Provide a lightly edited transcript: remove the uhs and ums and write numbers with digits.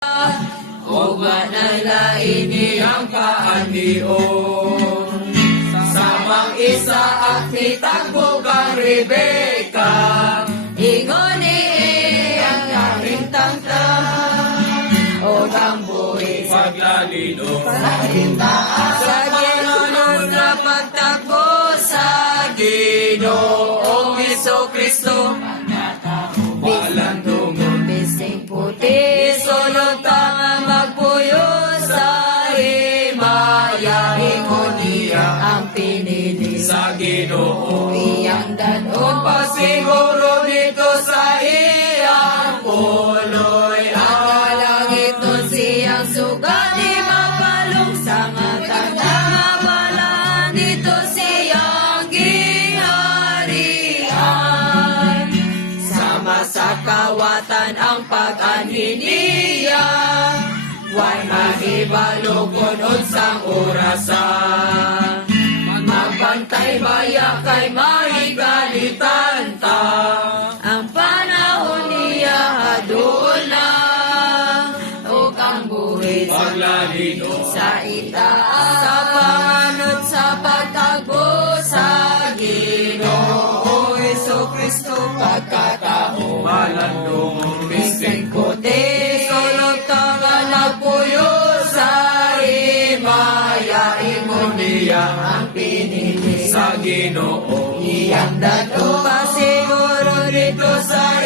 O manalain niyang kaanion. Samang isa at nitagbo kang Rebecca, ingon ni ang aking tangtang. O kang buhay paglalino sa hintaan, sa Ginoo sa pagtakbo sa Ginoong Jesucristo. Walang dungon, bising puti, sulod tanga magpuyo sa himaya. Ingon niya ang pinili sa Ginoo, iyang danon pasiguro dito sa iyang puloy. Ang kalangit siyang sugat, di mapalong sa matang mabalaan dito siyang gingharian. Sama sa kawatan ang pag-anhi niya, way mahibalukon unsang orasan. Magbantay baya kay mahigalitan ta, ang panahon niya hadol na. O ang buhis paglalino sa itaas, sa panganod sa pagtagbo sa Ginoo Jesucristo. Pagkatao malandong bising puti, sulod tanga nagpuyo sa himaya. Ingon niya ang pinili sa Ginoo, iyang dato pasiguro dito sa